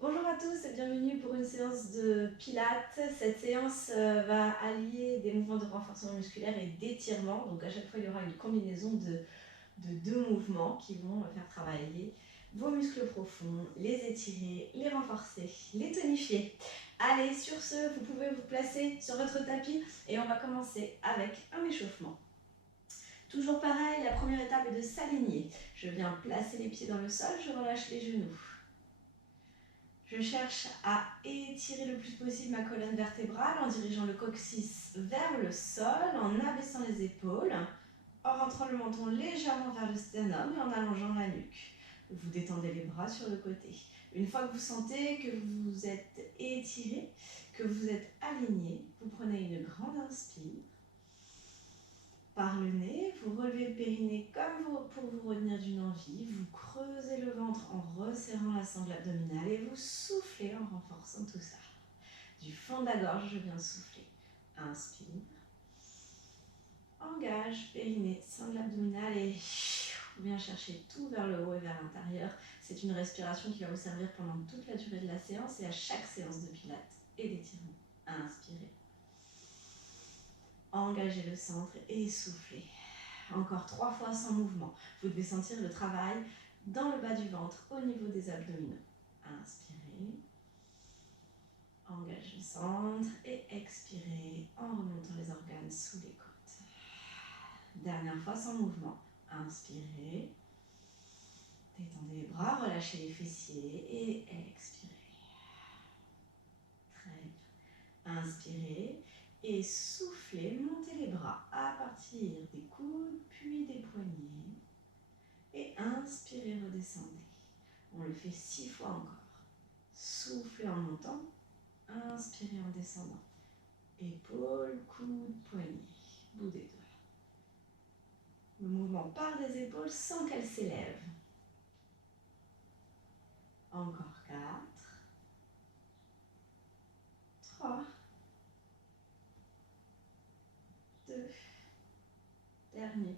Bonjour à tous et bienvenue pour une séance de Pilates. Cette séance va allier des mouvements de renforcement musculaire et d'étirement. Donc à chaque fois, il y aura une combinaison de deux mouvements qui vont faire travailler vos muscles profonds, les étirer, les renforcer, les tonifier. Allez, sur ce, vous pouvez vous placer sur votre tapis et on va commencer avec un échauffement. Toujours pareil, la première étape est de s'aligner. Je viens placer les pieds dans le sol, je relâche les genoux. Je cherche à étirer le plus possible ma colonne vertébrale en dirigeant le coccyx vers le sol, en abaissant les épaules, en rentrant le menton légèrement vers le sternum et en allongeant la nuque. Vous détendez les bras sur le côté. Une fois que vous sentez que vous êtes étiré, que vous êtes aligné, vous prenez une grande inspire. Par le nez, vous relevez le périnée comme pour vous retenir d'une envie. Vous creusez le ventre en resserrant la sangle abdominale et vous soufflez en renforçant tout ça. Du fond de la gorge, je viens souffler. Inspire. Engage, périnée, sangle abdominale et vous viens chercher tout vers le haut et vers l'intérieur. C'est une respiration qui va vous servir pendant toute la durée de la séance et à chaque séance de pilates et d'étirement. Inspirez. Engagez le centre et soufflez. Encore 3 fois sans mouvement. Vous devez sentir le travail dans le bas du ventre, au niveau des abdominaux. Inspirez. Engagez le centre et expirez en remontant les organes sous les côtes. Dernière fois sans mouvement. Inspirez. Détendez les bras, relâchez les fessiers et expirez. Très bien. Inspirez et soufflez, montez les bras à partir des coudes puis des poignets. Et inspirez, redescendez. On le fait 6 fois encore. Soufflez en montant, inspirez en descendant. Épaules, coudes, poignets, bout des doigts. Le mouvement part des épaules sans qu'elles s'élèvent. Encore 4, 3, 2, dernier.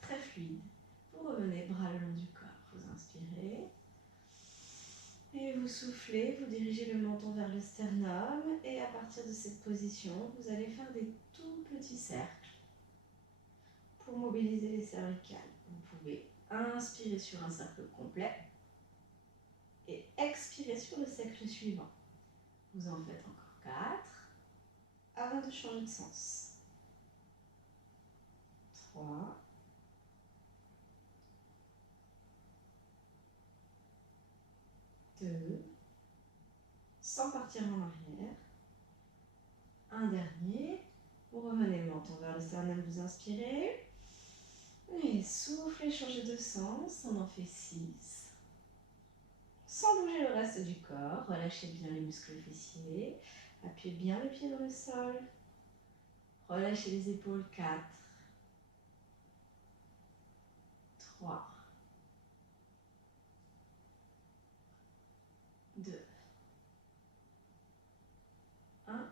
Très fluide. Vous revenez bras le long du corps. Vous inspirez. Et vous soufflez, vous dirigez le menton vers le sternum. Et à partir de cette position, vous allez faire des tout petits cercles pour mobiliser les cervicales. Vous pouvez inspirer sur un cercle complet et expirer sur le cercle suivant. Vous en faites encore 4 avant de changer de sens. 3, 2, sans partir en arrière. Un dernier. Vous remenez le menton vers le sternum, vous inspirez. Et soufflez, changez de sens. On en fait 6. Sans bouger le reste du corps, relâchez bien les muscles fessiers. Appuyez bien le pied dans le sol. Relâchez les épaules. 4, 3, 2, 1.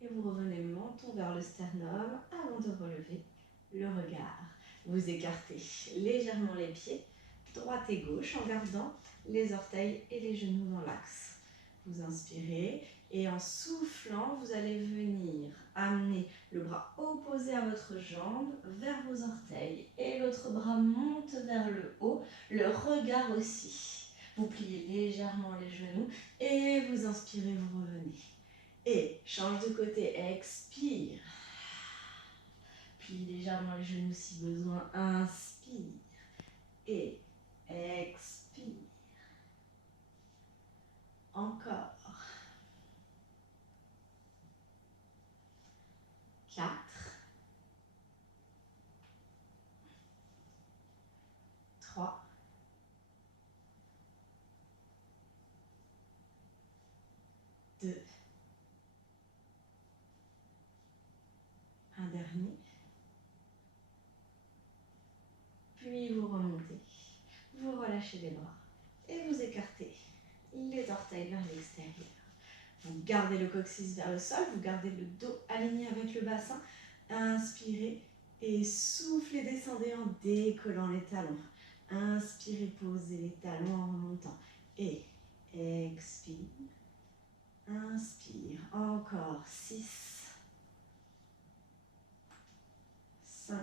Et vous revenez menton vers le sternum avant de relever le regard. Vous écartez légèrement les pieds, droite et gauche, en gardant les orteils et les genoux dans l'axe. Vous inspirez et en soufflant, vous allez venir amener le bras opposé à votre jambe vers vos orteils et l'autre bras monte vers le haut, le regard aussi. Vous pliez légèrement les genoux et vous inspirez, vous revenez. Et change de côté, expire. Plie légèrement les genoux si besoin, inspire. Et expire. Encore. 4, 3, 2, un dernier. Puis vous remontez. Vous relâchez les bras et vous écartez les orteils vers l'extérieur. Vous gardez le coccyx vers le sol, vous gardez le dos aligné avec le bassin. Inspirez et soufflez, descendez en décollant les talons. Inspirez, posez les talons en remontant. Et expire. Inspire. Encore. 6, 5,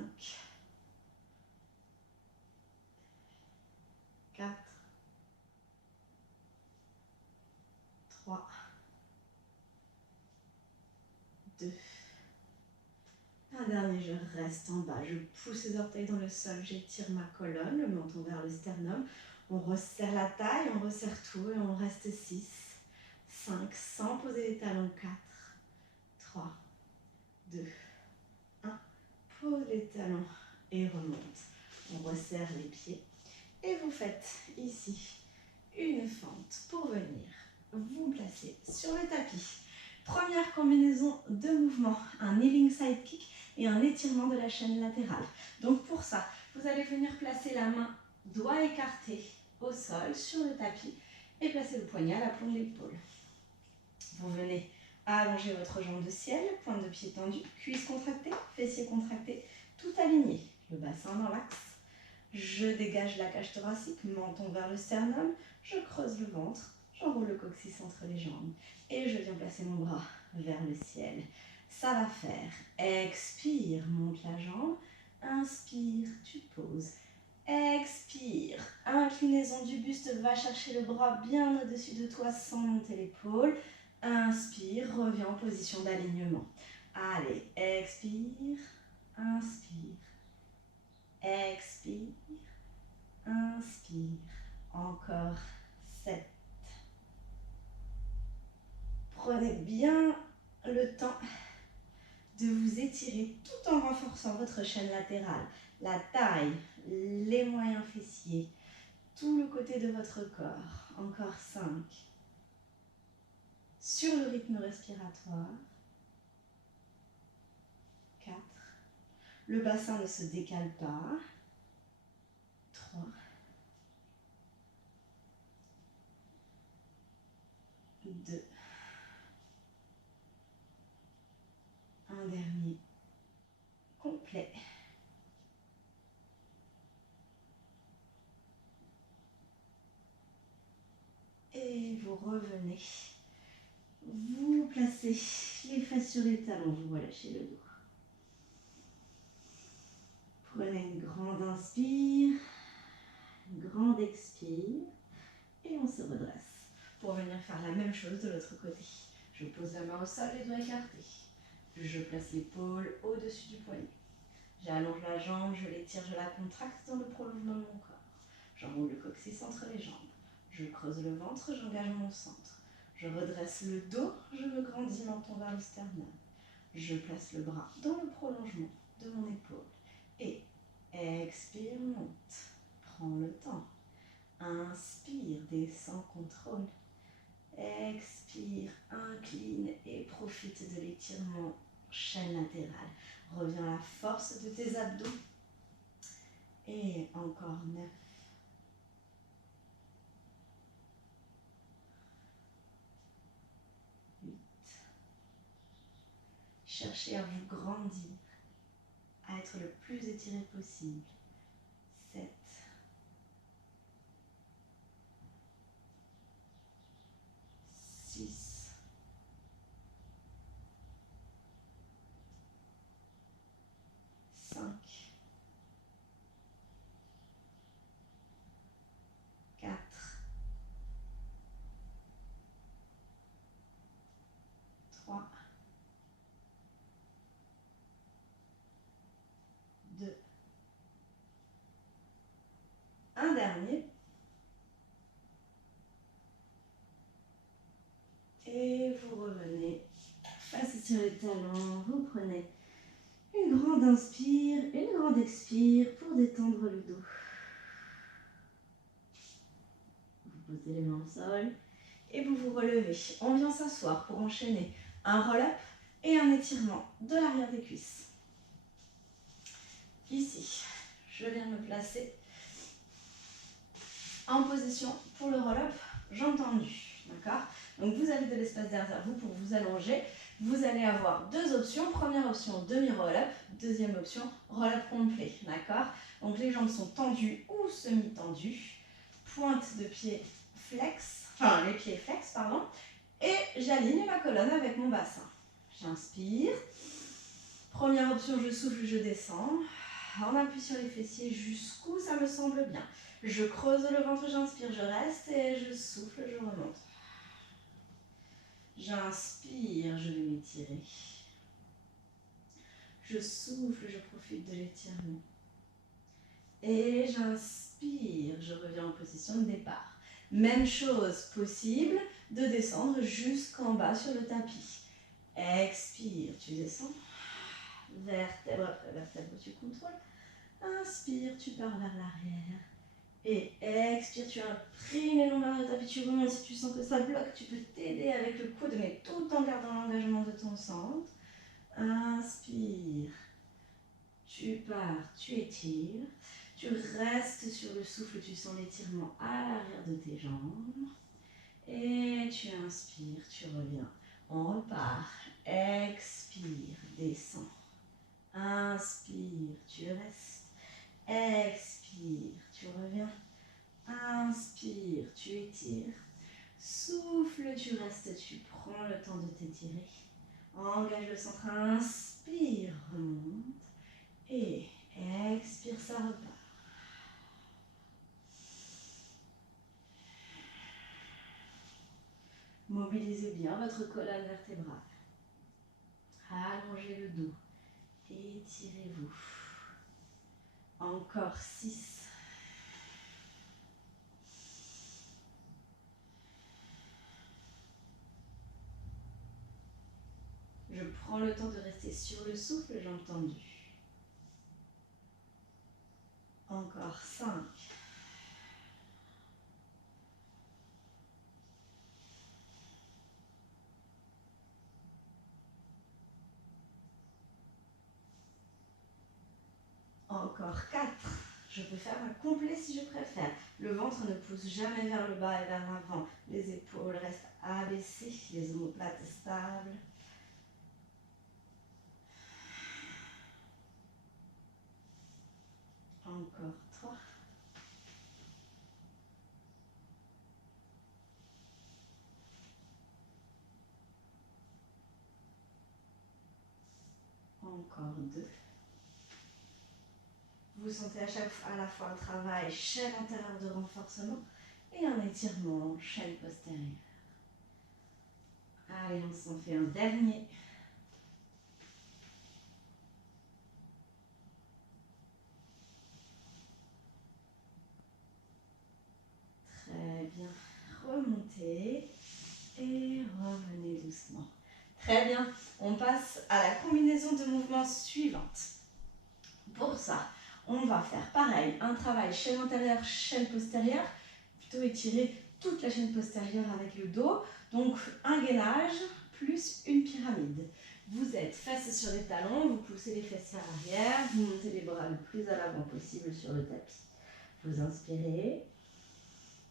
4, 3, 2. Un dernier, je reste en bas. Je pousse les orteils dans le sol. J'étire ma colonne, le menton vers le sternum. On resserre la taille, on resserre tout et on reste 6, 5, sans poser les talons. 4, 3, 2, 1. Pose les talons et remonte. On resserre les pieds. Et vous faites ici une fente pour venir vous placer sur le tapis. Première combinaison de mouvements, un kneeling side kick et un étirement de la chaîne latérale. Donc pour ça, vous allez venir placer la main, doigt écarté au sol sur le tapis et placer le poignet à l'aplomb de l'épaule. Vous venez allonger votre jambe de ciel, pointe de pied tendue, cuisse contractée, fessiers contractés, tout aligné. Le bassin dans l'axe. Je dégage la cage thoracique, menton vers le sternum, je creuse le ventre, j'enroule le coccyx entre les jambes et je viens placer mon bras vers le ciel. Ça va faire expire, monte la jambe, inspire, tu poses. Expire, inclinaison du buste, va chercher le bras bien au-dessus de toi sans monter l'épaule. Inspire, reviens en position d'alignement. Allez, expire, inspire, expire, inspire. Encore 7. Prenez bien le temps de vous étirer tout en renforçant votre chaîne latérale. La taille, les moyens fessiers, tout le côté de votre corps. Encore 5. Sur le rythme respiratoire. 4. Le bassin ne se décale pas. 3. 2. Un dernier. Complet. Et vous revenez. Vous placez les fesses sur les talons, vous relâchez le dos. Prenez une grande inspire, une grande expire et on se redresse. Pour venir faire la même chose de l'autre côté. Je pose la main au sol, les doigts écartés. Je place l'épaule au-dessus du poignet. J'allonge la jambe, je l'étire, je la contracte dans le prolongement de mon corps. J'enroule le coccyx entre les jambes. Je creuse le ventre, j'engage mon centre. Je redresse le dos, je me grandis, menton vers le sternum. Je place le bras dans le prolongement de mon épaule. Et expire, monte. Prends le temps. Inspire, descends, contrôle. Expire, incline et profite de l'étirement chaîne latérale. Reviens à la force de tes abdos. Et encore 9. 8. Cherchez à vous grandir, à être le plus étiré possible. 7. 6. 5. 4. 3. 2. Un dernier. Et vous revenez face sur les talons. Vous prenez une grande inspire, une grande expire pour détendre le dos. Vous posez les mains au sol et vous vous relevez. On vient s'asseoir pour enchaîner un roll-up et un étirement de l'arrière des cuisses. Ici, je viens me placer en position pour le roll-up, jambes tendues. D'accord ? Donc vous avez de l'espace derrière vous pour vous allonger. Vous allez avoir deux options. Première option, demi-roll-up. Deuxième option, roll-up complet. D'accord ? Donc Donc les jambes sont tendues ou semi-tendues. Pointe de pied flex, enfin les pieds flex, pardon. Et j'aligne ma colonne avec mon bassin. J'inspire. Première option, je souffle, je descends. On appuie sur les fessiers jusqu'où ça me semble bien. Je creuse le ventre, j'inspire, je reste et je souffle, je remonte. J'inspire, je vais m'étirer. Je souffle, je profite de l'étirement. Et j'inspire, je reviens en position de départ. Même chose possible de descendre jusqu'en bas sur le tapis. Expire, tu descends. Vertèbre après vertèbre, tu contrôles. Inspire, tu pars vers l'arrière. Et expire, tu imprimes les longueurs de tapis, tu remontes. Si tu sens que ça bloque, tu peux t'aider avec le coude, mais tout en gardant l'engagement de ton centre. Inspire, tu pars, tu étires. Tu restes sur le souffle, tu sens l'étirement à l'arrière de tes jambes. Et tu inspires, tu reviens. On repart. Expire, descends. Inspire, tu restes. Expire, tu reviens. Inspire, tu étires. Souffle, tu restes, tu prends le temps de t'étirer. Engage le centre, inspire, remonte. Et expire, ça repart. Mobilisez bien votre colonne vertébrale. Allongez le dos. Étirez-vous. Encore 6. Je prends le temps de rester sur le souffle, jambes tendues. Encore 5. Encore 4. Je peux faire un complet si je préfère. Le ventre ne pousse jamais vers le bas et vers l'avant. Les épaules restent abaissées, les omoplates stables. Encore 3. Encore 2. Vous sentez à la fois un travail chaîne antérieure de renforcement et un étirement chaîne postérieure. Allez, on s'en fait un dernier. Très bien. Remontez et revenez doucement. Très bien. On passe à la combinaison de mouvements suivante. Pour ça, on va faire pareil, un travail chaîne antérieure, chaîne postérieure, plutôt étirer toute la chaîne postérieure avec le dos. Donc un gainage plus une pyramide. Vous êtes fesses sur les talons, vous poussez les fesses vers l'arrière, vous montez les bras le plus à l'avant possible sur le tapis. Vous inspirez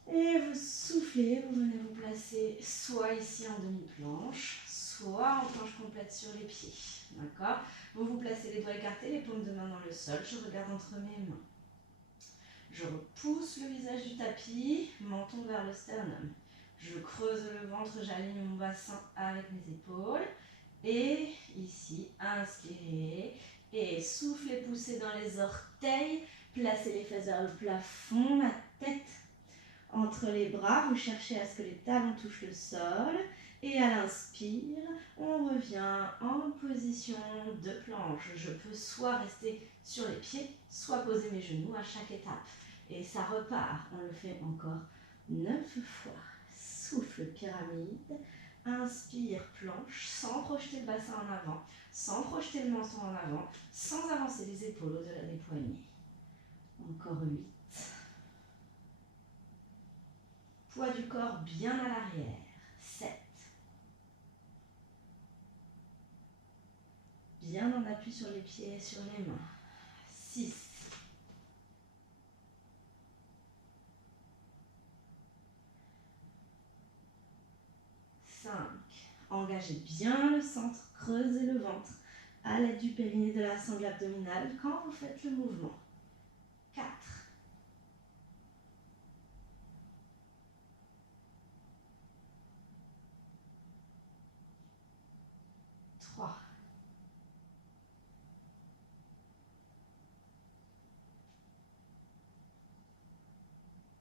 et vous soufflez, vous venez vous placer soit ici en demi-planche, soit en planche complète sur les pieds. D'accord ? Vous vous placez les doigts écartés, les paumes de main dans le sol. Je regarde entre mes mains. Je repousse le visage du tapis, menton vers le sternum. Je creuse le ventre, j'aligne mon bassin avec mes épaules. Et ici, inspirez. Et soufflez, poussez dans les orteils. Placez les fesses vers le plafond, la tête entre les bras. Vous cherchez à ce que les talons touchent le sol. Et à l'inspire, on revient en position de planche. Je peux soit rester sur les pieds, soit poser mes genoux à chaque étape. Et ça repart. On le fait encore 9 fois. Souffle pyramide. Inspire planche sans projeter le bassin en avant, sans projeter le menton en avant, sans avancer les épaules au-delà des poignets. Encore 8. Poids du corps bien à l'arrière. 7. Bien en appui sur les pieds et sur les mains. 6. 5. Engagez bien le centre, creusez le ventre à l'aide du périnée de la sangle abdominale quand vous faites le mouvement. 4. 3,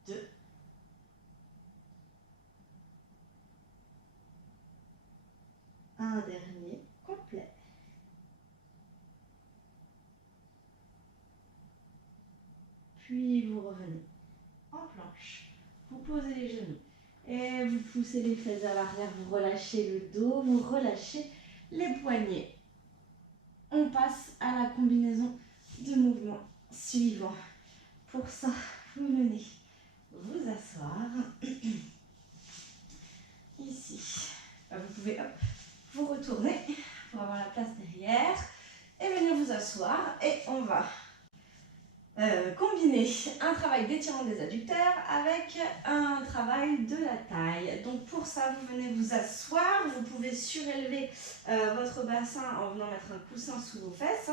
2, un dernier complet. Puis vous revenez en planche. Vous posez les genoux et vous poussez les fesses à l'arrière. Vous relâchez le dos, vous relâchez les poignets. On passe à la combinaison de mouvements suivants. Pour ça, vous venez vous asseoir ici. Vous pouvez vous retourner pour avoir la place derrière et venir vous asseoir. Et on va combiner un travail d'étirement des adducteurs avec un travail de la taille. Donc pour ça, vous venez vous asseoir. Vous pouvez surélever votre bassin en venant mettre un coussin sous vos fesses.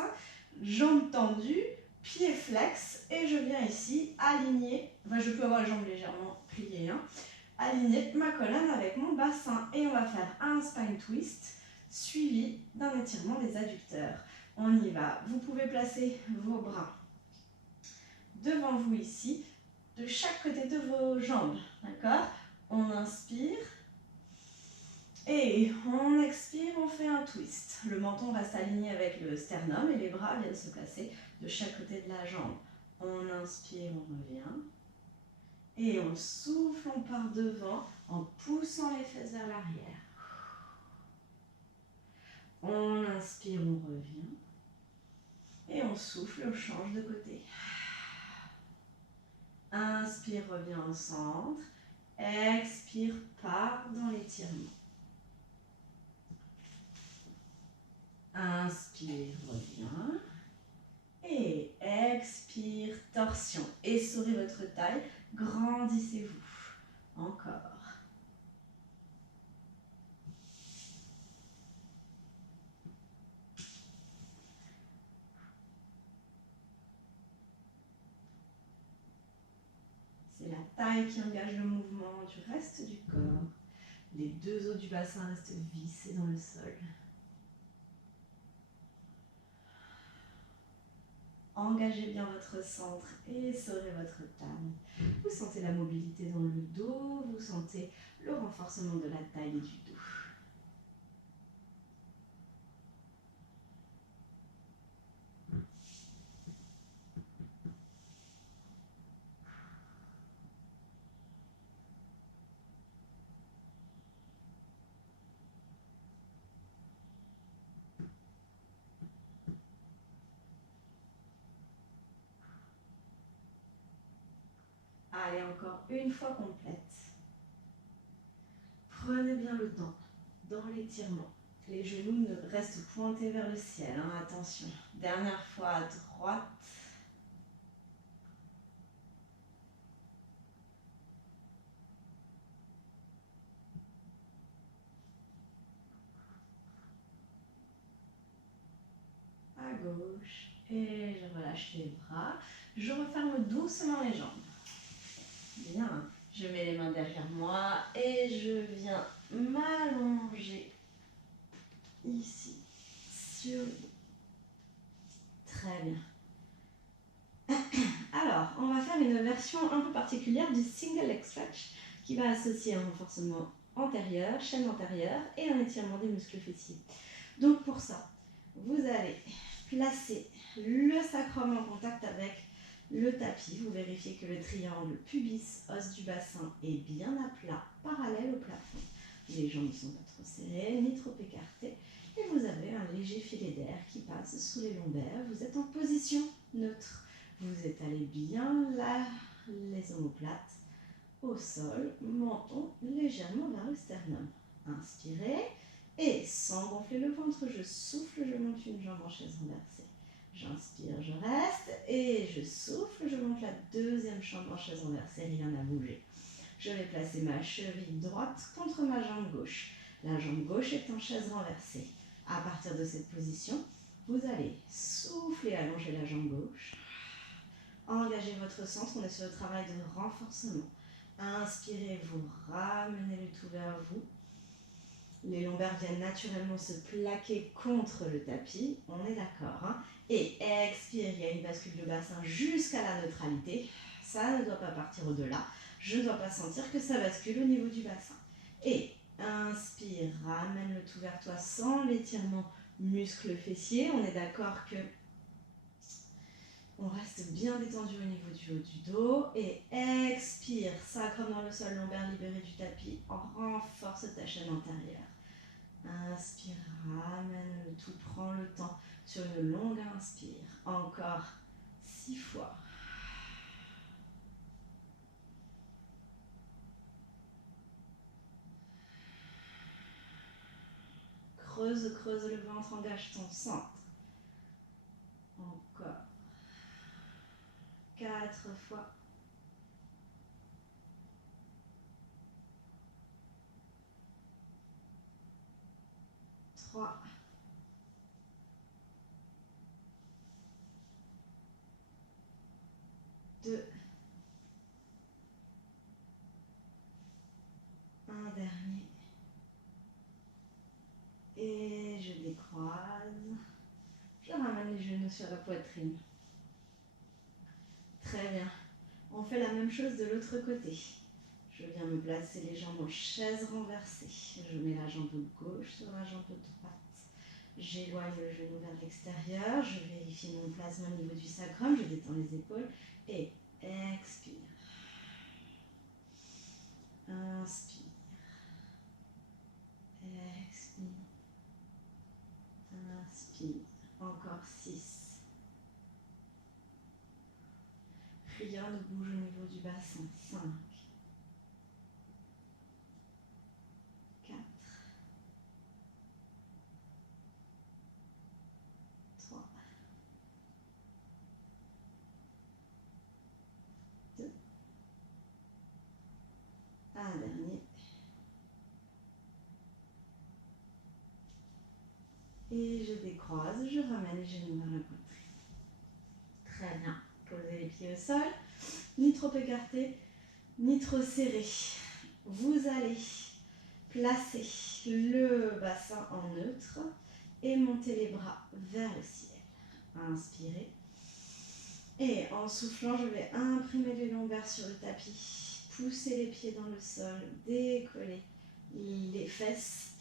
Jambes tendues, pieds flex. Et je viens ici aligner, je peux avoir les jambes légèrement pliées, aligner ma colonne avec mon bassin. Et on va faire un spine twist suivi d'un étirement des adducteurs. On y va. Vous pouvez placer vos bras devant vous ici, de chaque côté de vos jambes, d'accord? On inspire et on expire, on fait un twist. Le menton reste aligné avec le sternum et les bras viennent se placer de chaque côté de la jambe. On inspire, on revient et on souffle, on part devant en poussant les fesses vers l'arrière. On inspire, on revient et on souffle, on change de côté. Inspire, reviens au centre. Expire, part dans l'étirement. Inspire, reviens. Et expire, torsion. Essorez votre taille, grandissez-vous. Encore. C'est la taille qui engage le mouvement du reste du corps. Les deux os du bassin restent vissés dans le sol. Engagez bien votre centre et essorez votre taille. Vous sentez la mobilité dans le dos, vous sentez le renforcement de la taille et du dos. Allez, encore une fois complète. Prenez bien le temps dans l'étirement. Les genoux ne restent pointés vers le ciel, attention. Dernière fois à droite. À gauche. Et je relâche les bras. Je referme doucement les jambes. Bien. Je mets les mains derrière moi et je viens m'allonger ici sur le dos. Très bien. Alors, on va faire une version un peu particulière du single leg stretch qui va associer un renforcement antérieur, chaîne antérieure et un étirement des muscles fessiers. Donc pour ça, vous allez placer le sacrum en contact avec le tapis. Vous vérifiez que le triangle pubis, os du bassin est bien à plat, parallèle au plafond. Les jambes ne sont pas trop serrées ni trop écartées. Et vous avez un léger filet d'air qui passe sous les lombaires. Vous êtes en position neutre. Vous étalez bien là, les omoplates au sol, menton légèrement vers le sternum. Inspirez et sans gonfler le ventre, je souffle, je monte une jambe en chaise renversée. J'inspire, je reste et je souffle, je monte la deuxième jambe en chaise renversée, rien n'a bougé. Je vais placer ma cheville droite contre ma jambe gauche. La jambe gauche est en chaise renversée. À partir de cette position, vous allez souffler, allonger la jambe gauche. Engagez votre centre, on est sur le travail de renforcement. Inspirez, vous ramenez le tout vers vous. Les lombaires viennent naturellement se plaquer contre le tapis, on est d'accord, hein. Et expire, il y a une bascule de bassin jusqu'à la neutralité. Ça ne doit pas partir au-delà. Je ne dois pas sentir que ça bascule au niveau du bassin. Et inspire, ramène le tout vers toi sans l'étirement muscle fessier. On est d'accord que on reste bien détendu au niveau du haut du dos. Et expire, sacrum dans le sol, lombaire libéré du tapis. Renforce ta chaîne antérieure. Inspire, ramène le tout, prends le temps sur une longue inspire. Encore 6 fois. Creuse, creuse le ventre, engage ton centre. Encore 4 fois. 3. 2. Un dernier. Et je décroise. Je ramène les genoux sur la poitrine. Très bien. On fait la même chose de l'autre côté. Je viens me placer les jambes en chaise renversée. Je mets la jambe gauche sur la jambe droite. J'éloigne le genou vers l'extérieur. Je vérifie mon plasma au niveau du sacrum. Je détends les épaules. Et expire. Inspire. Expire. Inspire. Encore 6. Rien ne bouge au niveau du bassin. 5. 4. 3. 2. Un dernier. Et je décroise, je ramène les genoux vers la poitrine. Très bien. Posez les pieds au sol. Ni trop écartés, ni trop serrés. Vous allez placer le bassin en neutre et monter les bras vers le ciel. Inspirez. Et en soufflant, je vais imprimer les lombaires sur le tapis. Pousser les pieds dans le sol. Décoller les fesses.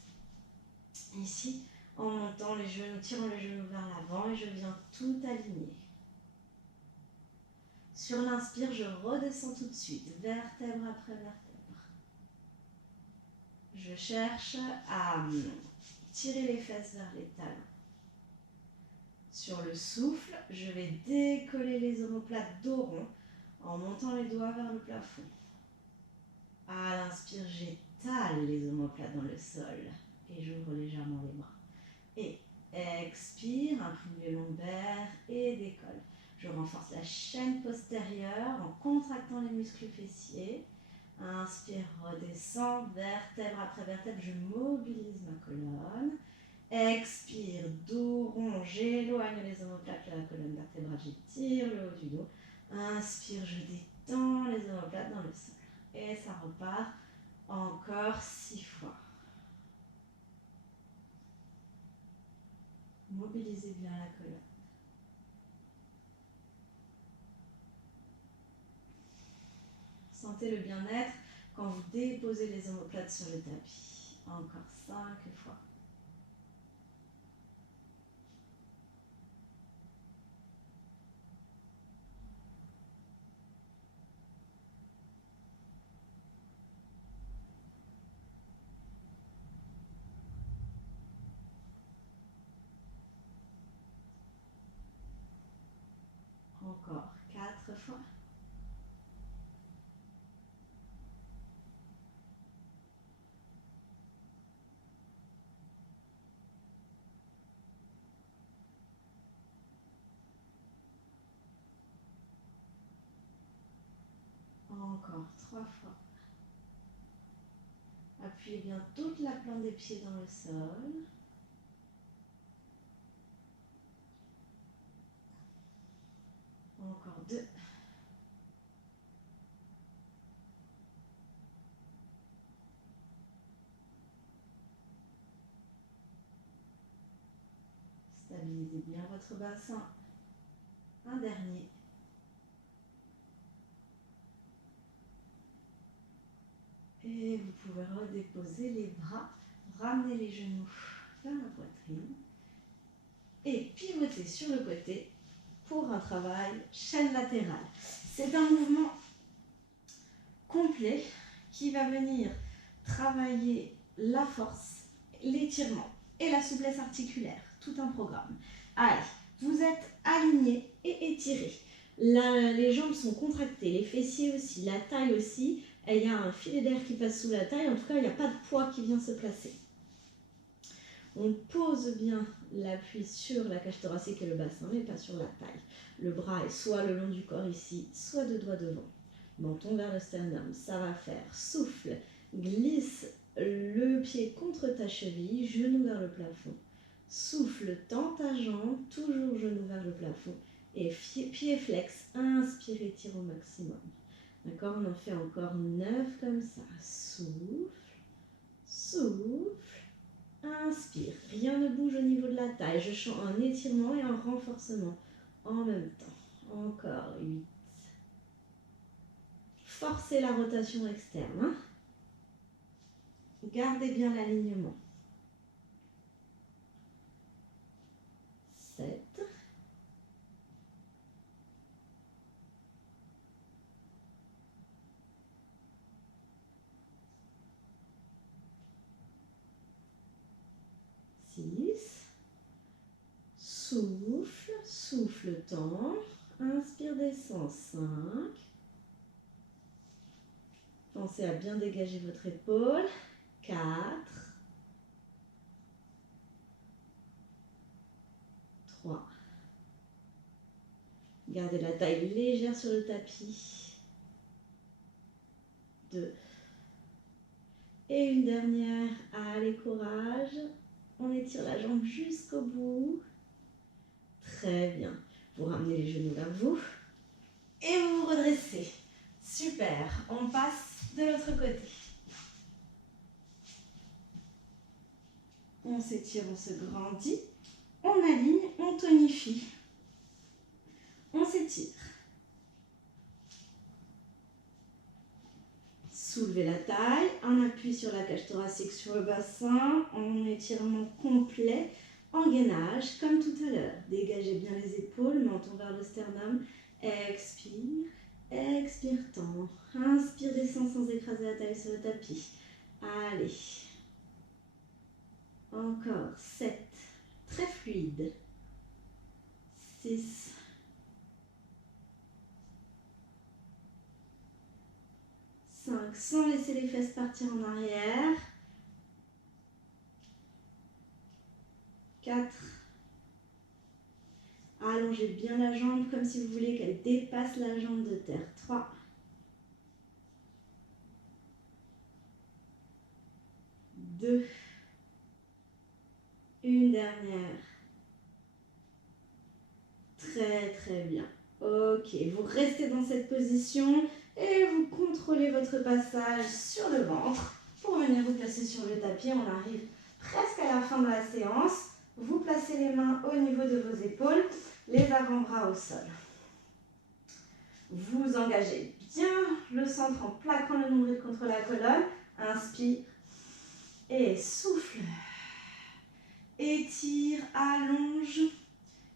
Ici, en montant les genoux, tirant les genoux vers l'avant et je viens tout aligner. Sur l'inspire, je redescends tout de suite, vertèbre après vertèbre. Je cherche à tirer les fesses vers les talons. Sur le souffle, je vais décoller les omoplates dos rond en montant les doigts vers le plafond. À l'inspire, j'étale les omoplates dans le sol et j'ouvre légèrement les bras. Et expire, imprime les lombaires et décolle. Je renforce la chaîne postérieure en contractant les muscles fessiers. Inspire, redescends, vertèbre après vertèbre, je mobilise ma colonne. Expire, dos rond, j'éloigne les omoplates de la colonne vertébrale, j'étire le haut du dos. Inspire, je détends les omoplates dans le sol. Et ça repart encore 6 fois. Mobilisez bien la colonne. Sentez le bien-être quand vous déposez les omoplates sur le tapis. Encore 5 fois. Encore 4 fois. Encore 3 fois. Appuyez bien toute la plante des pieds dans le sol. Encore 2. Stabilisez bien votre bassin. Un dernier. Et vous pouvez redéposer les bras, ramener les genoux vers la poitrine et pivoter sur le côté pour un travail chaîne latérale. C'est un mouvement complet qui va venir travailler la force, l'étirement et la souplesse articulaire. Tout un programme. Allez, vous êtes alignés et étirés. Les jambes sont contractées, les fessiers aussi, la taille aussi. Et il y a un filet d'air qui passe sous la taille. En tout cas, il n'y a pas de poids qui vient se placer. On pose bien l'appui sur la cage thoracique et le bassin, mais pas sur la taille. Le bras est soit le long du corps ici, soit deux doigts devant. Menton vers le sternum, ça va faire souffle, glisse le pied contre ta cheville, genou vers le plafond. Souffle, tends ta jambe, toujours genou vers le plafond. Et pied flex, inspire, étire au maximum. D'accord, on en fait encore 9 comme ça. Souffle, souffle. Inspire, rien ne bouge au niveau de la taille. Je chante un étirement et un renforcement en même temps. Encore 8. Forcez la rotation externe. Hein. Gardez bien l'alignement. 7. 6. Souffle, souffle, tend. Inspire, descend. 5. Pensez à bien dégager votre épaule. 4. 3. Gardez la taille légère sur le tapis. 2. Et une dernière. Allez, courage. On étire la jambe jusqu'au bout. Très bien. Vous ramenez les genoux vers vous. Et vous vous redressez. Super. On passe de l'autre côté. On s'étire, on se grandit. On aligne, on tonifie. On s'étire. Soulevez la taille, un appui sur la cage thoracique, sur le bassin, en étirement complet, en gainage, comme tout à l'heure. Dégagez bien les épaules, menton vers le sternum. Expire, expire, tend. Inspire, descend sans écraser la taille sur le tapis. Allez. Encore 7. Très fluide. 6. 5, sans laisser les fesses partir en arrière. 4. Allongez bien la jambe comme si vous voulez qu'elle dépasse la jambe de terre. 3. 2. Une dernière. Très très bien. Ok, vous restez dans cette position et vous contrôlez votre passage sur le ventre pour venir vous placer sur le tapis. On arrive presque à la fin de la séance. Vous placez les mains au niveau de vos épaules, les avant-bras au sol. Vous engagez bien le centre en plaquant le nombril contre la colonne. Inspire et souffle. Étire, allonge.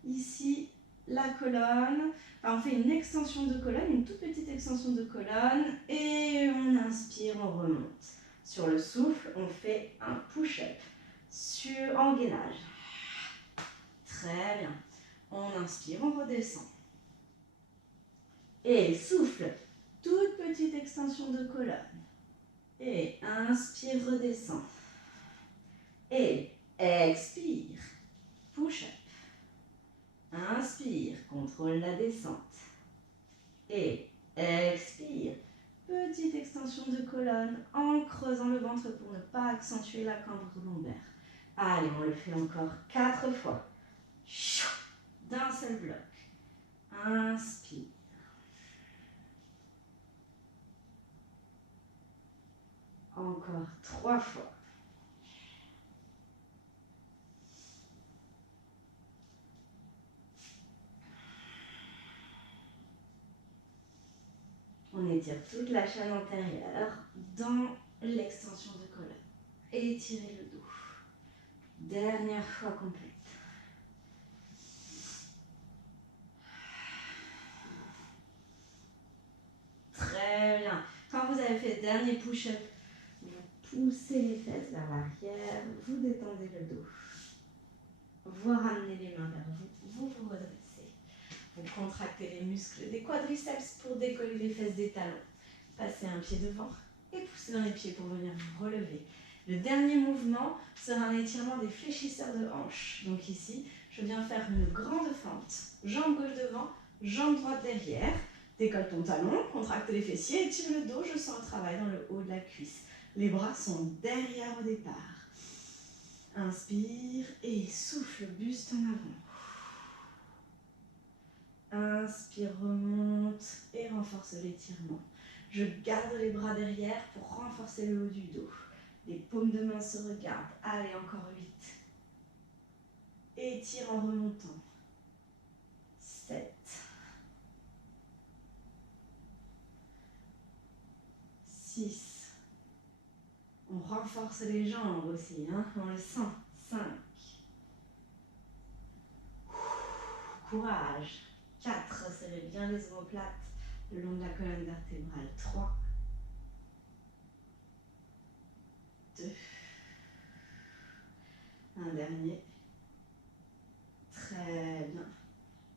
Ici, la colonne. Alors, on fait une extension de colonne, une toute petite extension de colonne. Et on inspire, on remonte. Sur le souffle, on fait un push-up en gainage. Très bien. On inspire, on redescend. Et souffle, toute petite extension de colonne. Et inspire, redescend. Et expire, push-up. Inspire, contrôle la descente. Et expire, petite extension de colonne en creusant le ventre pour ne pas accentuer la cambre lombaire. Allez, on le fait encore 4 fois. D'un seul bloc. Inspire. Encore 3 fois. On étire toute la chaîne antérieure dans l'extension de colonne. Étirez le dos. Dernière fois complète. Très bien. Quand vous avez fait le dernier push-up, vous poussez les fesses vers l'arrière, vous détendez le dos. Vous ramenez les mains vers vous, vous vous redressez. Vous contractez les muscles des quadriceps pour décoller les fesses des talons. Passez un pied devant et poussez dans les pieds pour venir vous relever. Le dernier mouvement sera un étirement des fléchisseurs de hanches. Donc ici, je viens faire une grande fente. Jambe gauche devant, jambe droite derrière. Décolle ton talon, contracte les fessiers, étire le dos, je sens le travail dans le haut de la cuisse. Les bras sont derrière au départ. Inspire et souffle, buste en avant. Inspire, remonte et renforce l'étirement. Je garde les bras derrière pour renforcer le haut du dos. Les paumes de main se regardent. Allez, encore 8. Étire en remontant. 7. 6. On renforce les jambes aussi, hein, on le sent. 5. Courage. 4. Serrez bien les omoplates le long de la colonne vertébrale. 3. 2. Un dernier. Très bien.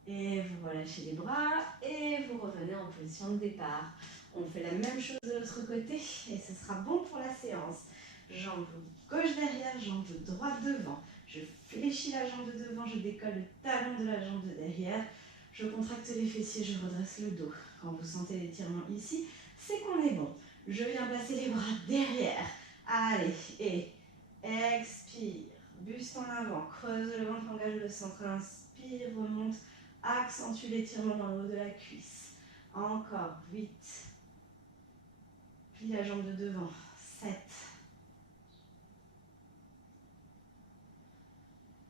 Et vous relâchez les bras et vous revenez en position de départ. On fait la même chose de l'autre côté et ce sera bon pour la séance. Jambe gauche derrière, jambe droite devant. Je fléchis la jambe de devant, je décolle le talon de la jambe de derrière. Je contracte les fessiers, je redresse le dos. Quand vous sentez l'étirement ici, c'est qu'on est bon. Je viens passer les bras derrière. Allez, et expire. Buste en avant, creuse le ventre, engage le centre. Inspire, remonte. Accentue l'étirement dans le haut de la cuisse. Encore 8. Plie la jambe de devant. 7.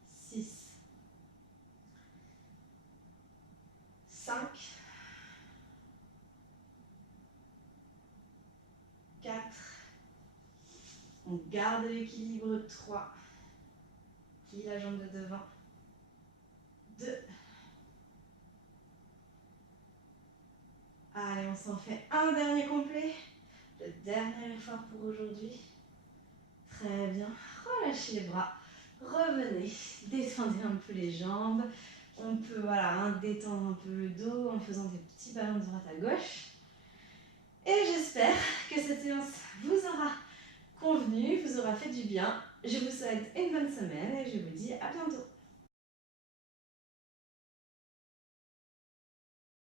6. 5. 4. On garde l'équilibre. 3. Plie la jambe de devant. 2. Allez, on s'en fait un dernier complet. Le dernier effort pour aujourd'hui. Très bien. Relâchez les bras. Revenez. Détendez un peu les jambes. On peut détendre un peu le dos en faisant des petits ballons de droite à gauche. Et j'espère que cette séance vous aura convenu, vous aura fait du bien. Je vous souhaite une bonne semaine et je vous dis à bientôt.